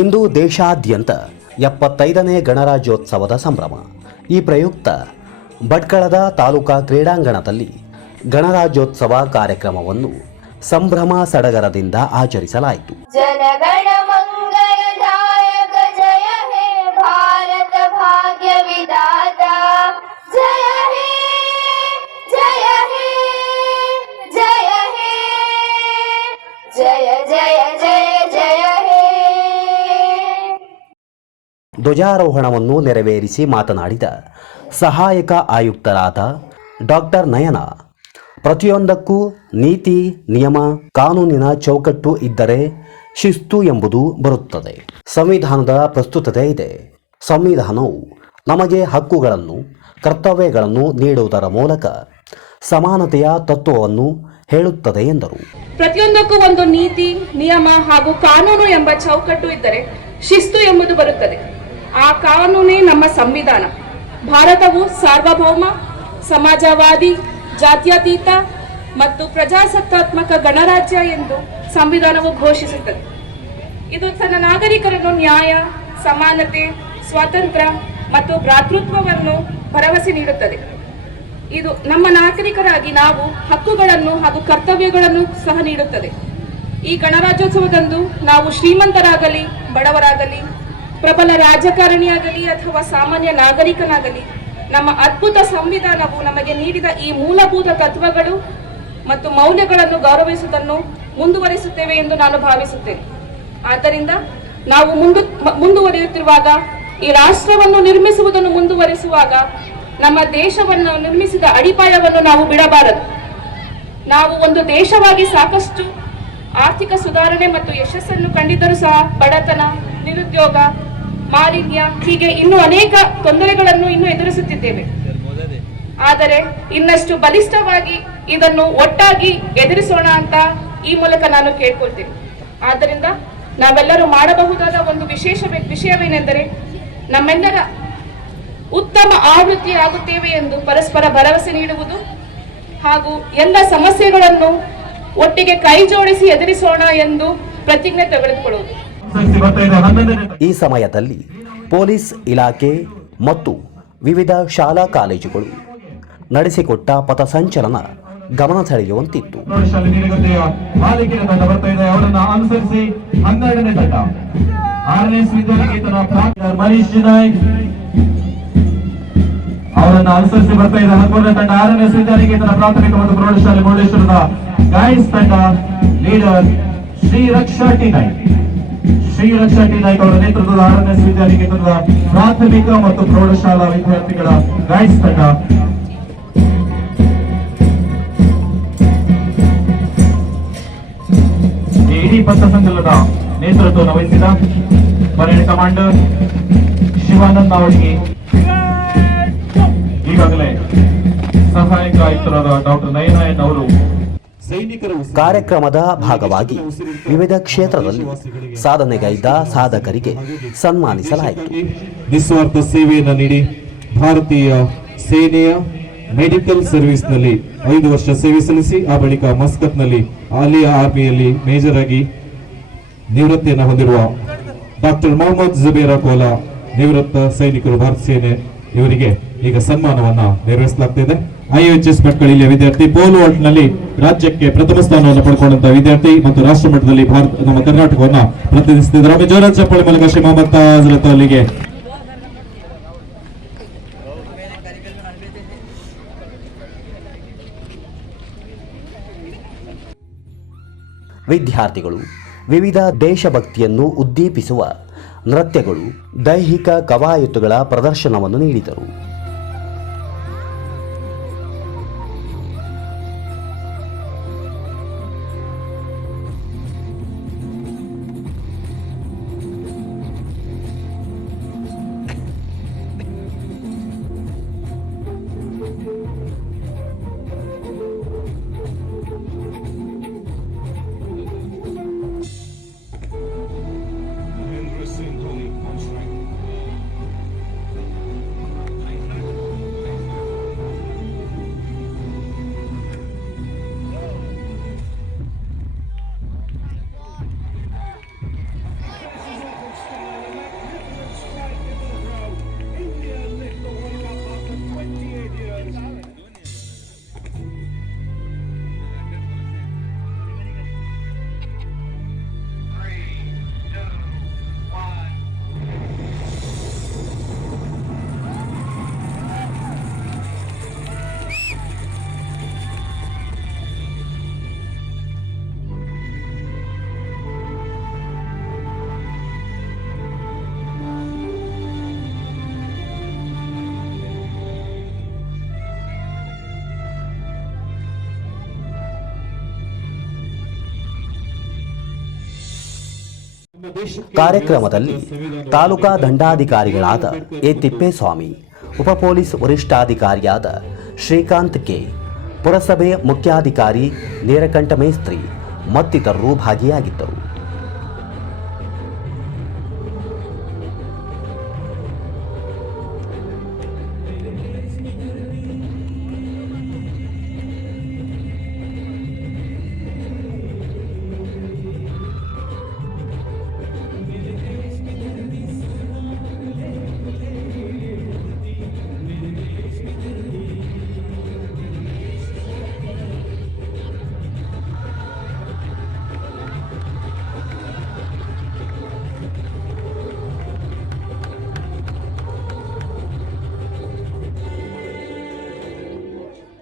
ಇಂದು ದೇಶಾದ್ಯಂತ 75ನೇ ಗಣರಾಜ್ಯೋತ್ಸವದ ಸಂಭ್ರಮ. ಈ ಪ್ರಯುಕ್ತ ಭಟ್ಕಳದ ತಾಲೂಕಾ ಕ್ರೀಡಾಂಗಣದಲ್ಲಿ ಗಣರಾಜ್ಯೋತ್ಸವ ಕಾರ್ಯಕ್ರಮವನ್ನು ಸಂಭ್ರಮ ಸಡಗರದಿಂದ ಆಚರಿಸಲಾಯಿತು. ಜನಗಣ ಮಂಗಳದಾಯಕ ಜಯ ಹೇ ಭಾರತ ಭಾಗ್ಯ ವಿಧಾತ ಜಯ ಹೇ ಜಯ ಹೇ ಜಯ ಹೇ ಜಯ ಜಯ ಜಯ ಜಯ ಹೇ. ಧ್ವಜಾರೋಹಣವನ್ನು ನೆರವೇರಿಸಿ ಮಾತನಾಡಿದ ಸಹಾಯಕ ಆಯುಕ್ತರಾದ ಡಾಕ್ಟರ್ ನಯನ, ಪ್ರತಿಯೊಂದಕ್ಕೂ ನೀತಿ, ನಿಯಮ, ಕಾನೂನಿನ ಚೌಕಟ್ಟು ಇದ್ದರೆ ಶಿಸ್ತು ಎಂಬುದು ಬರುತ್ತದೆ. ಸಂವಿಧಾನದ ಪ್ರಸ್ತುತತೆ ಇದೆ. ಸಂವಿಧಾನವು ನಮಗೆ ಹಕ್ಕುಗಳನ್ನು, ಕರ್ತವ್ಯಗಳನ್ನು ನೀಡುವುದರ ಮೂಲಕ ಸಮಾನತೆಯ ತತ್ವವನ್ನು ಹೇಳುತ್ತದೆ ಎಂದರು. ಪ್ರತಿಯೊಂದಕ್ಕೂ ಒಂದು ನೀತಿ, ನಿಯಮ ಹಾಗೂ ಕಾನೂನು ಎಂಬ ಚೌಕಟ್ಟು ಇದ್ದರೆ ಶಿಸ್ತು ಎಂಬುದು ಬರುತ್ತದೆ. ಆ ಕಾನೂನೇ ನಮ್ಮ ಸಂವಿಧಾನ. ಭಾರತವು ಸಾರ್ವಭೌಮ, ಸಮಾಜವಾದಿ, ಜಾತ್ಯತೀತ ಮತ್ತು ಪ್ರಜಾಸತ್ತಾತ್ಮಕ ಗಣರಾಜ್ಯ ಎಂದು ಸಂವಿಧಾನವು ಘೋಷಿಸುತ್ತದೆ. ಇದು ತನ್ನ ನಾಗರಿಕರನ್ನು ನ್ಯಾಯ, ಸಮಾನತೆ, ಸ್ವಾತಂತ್ರ್ಯ ಮತ್ತು ಭ್ರಾತೃತ್ವವನ್ನು ಭರವಸೆ ನೀಡುತ್ತದೆ. ಇದು ನಮ್ಮ ನಾಗರಿಕರಾಗಿ ನಾವು ಹಕ್ಕುಗಳನ್ನು ಹಾಗೂ ಕರ್ತವ್ಯಗಳನ್ನು ಸಹ ನೀಡುತ್ತದೆ. ಈ ಗಣರಾಜ್ಯೋತ್ಸವದಂದು ನಾವು ಶ್ರೀಮಂತರಾಗಲಿ ಬಡವರಾಗಲಿ, ಪ್ರಬಲ ರಾಜಕಾರಣಿಯಾಗಲಿ ಅಥವಾ ಸಾಮಾನ್ಯ ನಾಗರಿಕನಾಗಲಿ, ನಮ್ಮ ಅದ್ಭುತ ಸಂವಿಧಾನವು ನಮಗೆ ನೀಡಿದ ಈ ಮೂಲಭೂತ ತತ್ವಗಳು ಮತ್ತು ಮೌಲ್ಯಗಳನ್ನು ಗೌರವಿಸುವುದನ್ನು ಮುಂದುವರಿಸುತ್ತೇವೆ ಎಂದು ನಾನು ಭಾವಿಸುತ್ತೇನೆ. ಆದ್ದರಿಂದ ನಾವು ಮುಂದುವರಿಯುತ್ತಿರುವಾಗ, ಈ ರಾಷ್ಟ್ರವನ್ನು ನಿರ್ಮಿಸುವುದನ್ನು ಮುಂದುವರಿಸುವಾಗ ನಮ್ಮ ದೇಶವನ್ನು ನಿರ್ಮಿಸಿದ ಅಡಿಪಾಯವನ್ನು ನಾವು ಬಿಡಬಾರದು. ನಾವು ಒಂದು ದೇಶವಾಗಿ ಸಾಕಷ್ಟು ಆರ್ಥಿಕ ಸುಧಾರಣೆ ಮತ್ತು ಯಶಸ್ಸನ್ನು ಕಂಡಿದ್ದರೂ ಸಹ ಬಡತನ, ನಿರುದ್ಯೋಗ, ಮಾಲಿನ್ಯ ಹೀಗೆ ಇನ್ನೂ ಅನೇಕ ತೊಂದರೆಗಳನ್ನು ಇನ್ನೂ ಎದುರಿಸುತ್ತಿದ್ದೇವೆ. ಆದರೆ ಇನ್ನಷ್ಟು ಬಲಿಷ್ಠವಾಗಿ ಇದನ್ನು ಒಟ್ಟಾಗಿ ಎದುರಿಸೋಣ ಅಂತ ಈ ಮೂಲಕ ನಾನು ಕೇಳ್ಕೊಳ್ತೇನೆ. ಆದ್ದರಿಂದ ನಾವೆಲ್ಲರೂ ಮಾಡಬಹುದಾದ ಒಂದು ವಿಷಯವೇನೆಂದರೆ ನಮ್ಮೆಲ್ಲರ ಉತ್ತಮ ಆವೃತ್ತಿ ಆಗುತ್ತೇವೆ ಎಂದು ಪರಸ್ಪರ ಭರವಸೆ ನೀಡುವುದು ಹಾಗೂ ಎಲ್ಲ ಸಮಸ್ಯೆಗಳನ್ನು ಒಟ್ಟಿಗೆ ಕೈ ಜೋಡಿಸಿ ಎದುರಿಸೋಣ ಎಂದು ಪ್ರತಿಜ್ಞೆ ತೆಗೆದುಕೊಳ್ಳುವುದು. ಈ ಸಮಯದಲ್ಲಿ ಪೊಲೀಸ್ ಇಲಾಖೆ ಮತ್ತು ವಿವಿಧ ಶಾಲಾ ಕಾಲೇಜುಗಳು ನಡೆಸಿಕೊಟ್ಟ ಪಥಸಂಚಲನ ಗಮನ ಸೆಳೆಯುವಂತಿತ್ತು. ಅವರನ್ನು ಅನುಸರಿಸಿ ಬರ್ತಾ ಇದೆ 13ನೇ ತಂಡ 6ನೇ ವಿದ್ಯಾನಿಕೇತನ ಪ್ರಾಥಮಿಕ ಮತ್ತು ಪ್ರೌಢಶಾಲೆ ಮುರುಡೇಶ್ವರದ ಗೈಡ್ಸ್ ತಂಡ. ಲೀಡರ್ ಶ್ರೀ ರಕ್ಷಾ ಟಿ ನಾಯ್ಕ ಅವರ ನೇತೃತ್ವದ 6ನೇ ವಿದ್ಯಾನಿಕೇತನದ ಪ್ರಾಥಮಿಕ ಮತ್ತು ಪ್ರೌಢಶಾಲಾ ವಿದ್ಯಾರ್ಥಿಗಳ ಗೈಡ್ಸ್ ತಂಡ. ಇಡೀ ಪಥಸಂಚಲನದ ನೇತೃತ್ವವನ್ನು ವಹಿಸಿದ ಪರೇಡ್ ಕಮಾಂಡರ್ ಶಿವಾನಂದ ಅವರಿಗೆ ಈಗಾಗಲೇ ಸಹಾಯಕ ಆಯುಕ್ತರಾದ ಡಾಕ್ಟರ್ ನಯನ ಅವರು ಕಾರ್ಯಕ್ರಮದ ಭಾಗವಾಗಿ ವಿವಿಧ ಕ್ಷೇತ್ರದಲ್ಲಿ ಸಾಧನೆಗೈದ ಸಾಧಕರಿಗೆ ಸನ್ಮಾನಿಸಲಾಯಿತು. ನಿಸ್ವಾರ್ಥ ಸೇವೆಯನ್ನು ನೀಡಿ ಭಾರತೀಯ ಸೇನೆಯ ಮೆಡಿಕಲ್ ಸರ್ವಿಸ್ನಲ್ಲಿ 5 ವರ್ಷ ಸೇವೆ ಸಲ್ಲಿಸಿ ಆ ಬಳಿಕ ಮಸ್ಕತ್ನಲ್ಲಿ ಆಲಿಯಾ ಆರ್ಮಿಯಲ್ಲಿ ಮೇಜರ್ ಆಗಿ ನಿವೃತ್ತಿಯನ್ನು ಹೊಂದಿರುವ ಡಾಕ್ಟರ್ ಮೊಹಮ್ಮದ್ ಜುಬೇರಾ ಕೋಲಾ ನಿವೃತ್ತ ಸೈನಿಕರು, ಭಾರತ ಸೇನೆ, ಇವರಿಗೆ ಈಗ ಸನ್ಮಾನವನ್ನ ನೆರವೇರಿಸಲಾಗ್ತಿದೆ. IHS ಭಟ್ಕಳ ವಿದ್ಯಾರ್ಥಿ ಪೋಲ್ ವಾಲ್ಟ್ ನಲ್ಲಿ ರಾಜ್ಯಕ್ಕೆ ಪ್ರಥಮ ಸ್ಥಾನವನ್ನು ಪಡ್ಕೊಂಡಂತಹ ವಿದ್ಯಾರ್ಥಿ ಮತ್ತು ರಾಷ್ಟ್ರ ಮಟ್ಟದಲ್ಲಿ ನಮ್ಮ ಕರ್ನಾಟಕವನ್ನ ಪ್ರತಿನಿಧಿಸುತ್ತಿದ್ದಾರೆ. ಜೋರಾದ ಚಪ್ಪಾಳೆ ಮೂಲಕ ಶ್ರೀ ಮೊಹಮ್ಮದ್ ತಾಜ್ರತ್ ಅಲ್ಲಿಗೆ ವಿದ್ಯಾರ್ಥಿಗಳು ವಿವಿಧ ದೇಶಭಕ್ತಿಯನ್ನು ಉದ್ದೀಪಿಸುವ ನೃತ್ಯಗಳು, ದೈಹಿಕ ಕವಾಯತುಗಳ ಪ್ರದರ್ಶನವನ್ನು ನೀಡಿದರು. ಕಾರ್ಯಕ್ರಮದಲ್ಲಿ ತಾಲೂಕಾ ದಂಡಾಧಿಕಾರಿಗಳಾದ ಎ ತಿಪ್ಪೇಸ್ವಾಮಿ, ಉಪ ಪೊಲೀಸ್ ವರಿಷ್ಠಾಧಿಕಾರಿಯಾದ ಶ್ರೀಕಾಂತ್ ಕೆ, ಪುರಸಭೆ ಮುಖ್ಯಾಧಿಕಾರಿ ನೀಲಕಂಠ ಮೇಸ್ತ್ರಿ ಮತ್ತಿತರರು ಭಾಗಿಯಾಗಿದ್ದರು.